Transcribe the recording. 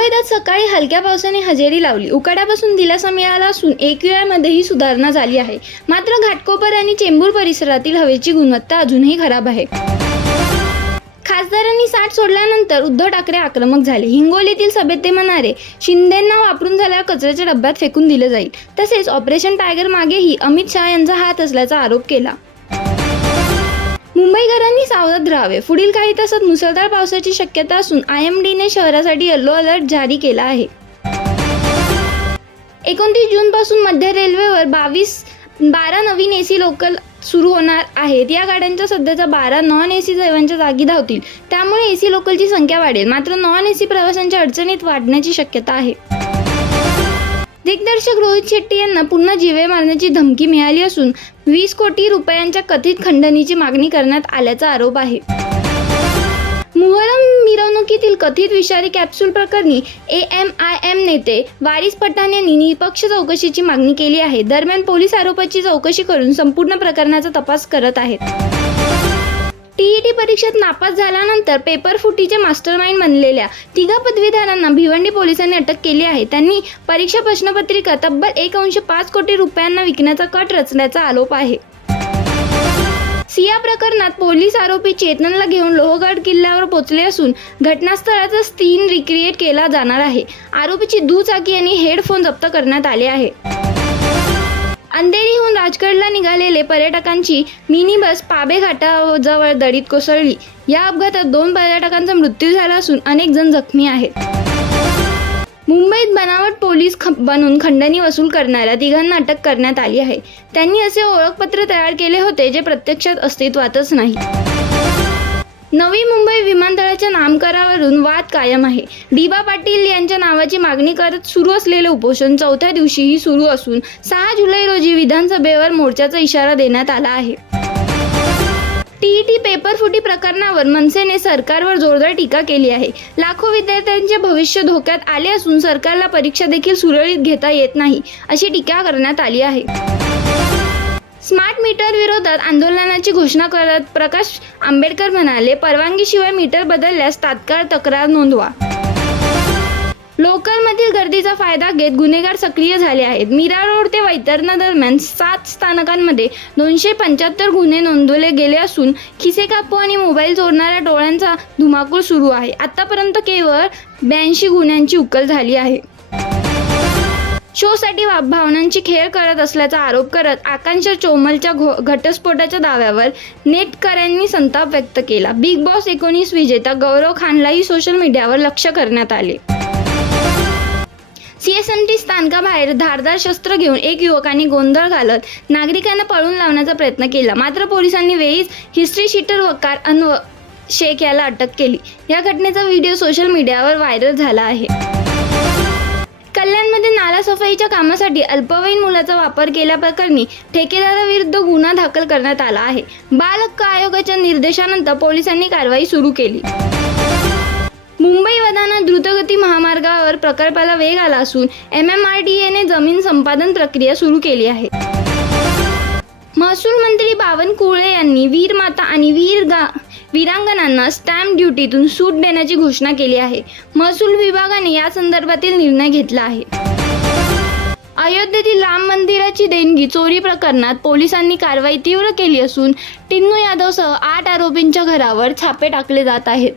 मुंबईत आज सकाळी हलक्या पावसाने हजेरी लावली. उकाड्यापासून दिलासा मिळाला असून एकवेळामध्येही सुधारणा झाली आहे. मात्र घाटकोपर आणि चेंबूर परिसरातील हवेची गुणवत्ता अजूनही खराब आहे. खासदारांनी साठ सोडल्यानंतर उद्धव ठाकरे आक्रमक झाले. हिंगोलीतील सभेत ते म्हणाले, शिंदेंना वापरून झाल्यावर कचऱ्याच्या डब्यात फेकून दिलं जाईल. तसेच ऑपरेशन टायगर मागेही अमित शहा यांचा हात असल्याचा आरोप केला. मुंबईकरांनी सावध राहावे. पुढील काही तासात मुसळधार पावसाची शक्यता असून IMDने शहरासाठी येलो अलर्ट जारी केला आहे. 29 जूनपासून मध्य रेल्वेवर 12 नवीन AC लोकल सुरू होणार आहेत. या गाड्यांच्या सध्याच्या 12 नॉन AC सेवांच्या जागी धावतील. त्यामुळे AC लोकलची संख्या वाढेल. मात्र नॉन AC प्रवाशांच्या अडचणीत वाढण्याची शक्यता आहे. दिग्दर्शक रोहित शेट्टी यांना पुन्हा जीवे मारण्याची धमकी मिळाली असून 20 कोटी रुपयांच्या कथित खंडणीची मागणी करण्यात आल्याचा आरोप आहे. मुहर्रम मिरवणुकीतील कथित विषारी कॅप्सूल प्रकरणी AMIM नेते वारिस पठाण यांनी निष्पक्ष चौकशीची मागणी केली आहे. दरम्यान पोलीस आरोपाची चौकशी करून संपूर्ण प्रकरणाचा तपास करत आहेत. TET परीक्षेत नापास झाल्यानंतर पेपर फुटीचे मास्टरमाइंड बनलेल्या 3 पदवीधरांना भिवंडी पोलिसांनी अटक केली आहे. त्यांनी परीक्षा प्रश्नपत्रिका तब्बल 1.5 कोटी रुपयांना विकण्याचा कट रचल्याचा आरोप आहे. सिया प्रकरणात पोलीस आरोपी चेतनला घेऊन लोहगड किल्ल्यावर पोहोचले असून घटनास्थळाचा सीन रिक्रिएट केला जाणार आहे. आरोपीची दुचाकी आणि हेडफोन जप्त करण्यात आले आहे. अंधेरीहून राजगडला निघालेले पर्यटकांची मिनी बस पाबे घाटाजवळ दरीत कोसळली. या अपघातात 2 पर्यटकांचा मृत्यू झाला असून अनेक जण जखमी आहेत. मुंबईत बनावट पोलीस बनून खंडणी वसूल करणाऱ्या 3 अटक करण्यात आली आहे. त्यांनी असे ओळखपत्र तयार केले होते जे प्रत्यक्षात अस्तित्वातच नाही. नवी मुंबई विमानतळाच्या नामकरणावरून वाद कायम आहे. डी.बा. पाटील यांच्या नावाची मागणी करत सुरू असलेले उपोषण 4थ्या दिवशीही सुरू असून 6 जुलै रोजी विधानसभेवर मोर्चाचा इशारा देण्यात आला आहे. TET पेपर फुटी प्रकरणावर मनसेने सरकारवर जोरदार टीका केली आहे. लाखो विद्यार्थ्यांचे भविष्य धोक्यात आले असून सरकारला परीक्षा देखील सुरळीत घेता येत नाही अशी टीका करण्यात आली आहे. स्मार्ट मीटर विरोधात आंदोलनाची घोषणा करत प्रकाश आंबेडकर म्हणाले, परवानगीशिवाय मीटर बदलल्यास तात्काळ तक्रार नोंदवा. लोकलमधील गर्दीचा फायदा घेत गुन्हेगार सक्रिय झाले आहेत. मीरा रोड ते वैतरणा दरम्यान 7 स्थानकांमध्ये 275 गुन्हे नोंदवले गेले असून खिसे कापू आणि मोबाईल चोरणाऱ्या टोळ्यांचा धुमाकूळ सुरू आहे. आतापर्यंत केवळ 82 गुन्ह्यांची उकल झाली आहे. शोसाठी भावनांची खेळ करत असल्याचा आरोप करत आकांक्षा चोमलच्या घटस्फोटाच्या दाव्यावर नेटकऱ्यांनी संताप व्यक्त केला. बिग बॉस 19 विजेता गौरव खानलाही सोशल मीडियावर लक्ष्य करण्यात आले. CSMT स्थानकाबाहेर धारदार शस्त्र घेऊन एक युवकाने गोंधळ घालत नागरिकांना पळून लावण्याचा प्रयत्न केला. मात्र पोलिसांनी वेळीच हिस्ट्री शीटर वकार अनवर शेख याला अटक केली. या घटनेचा व्हिडिओ सोशल मीडियावर व्हायरल झाला आहे. कल्याणमध्ये नाला सफाईच्या कामासाठी अल्पवयीन मुलाचा वापर केल्याप्रकरणी ठेकेदाराविरुद्ध गुन्हा दाखल करण्यात आला आहे. बाल हक्क आयोगाच्या निर्देशानंतर पोलिसांनी कारवाई सुरू केली. मुंबई वडाळा द्रुतगती महामार्गावर प्रकल्पाला वेग आला असून MMRDAने जमीन संपादन प्रक्रिया सुरू केली आहे. महसूल मंत्री बावनकुळे यांनी वीरमाता आणि वीरांगणांना स्टॅम्प ड्युटीतून सूट देण्याची घोषणा केली आहे. महसूल विभागाने या संदर्भातील निर्णय घेतला आहे. अयोध्येतील राम मंदिराची देणगी चोरी प्रकरणात पोलिसांनी कारवाई तीव्र केली असून टिन्नू यादवसह 8 आरोपींच्या घरावर छापे टाकले जात आहेत.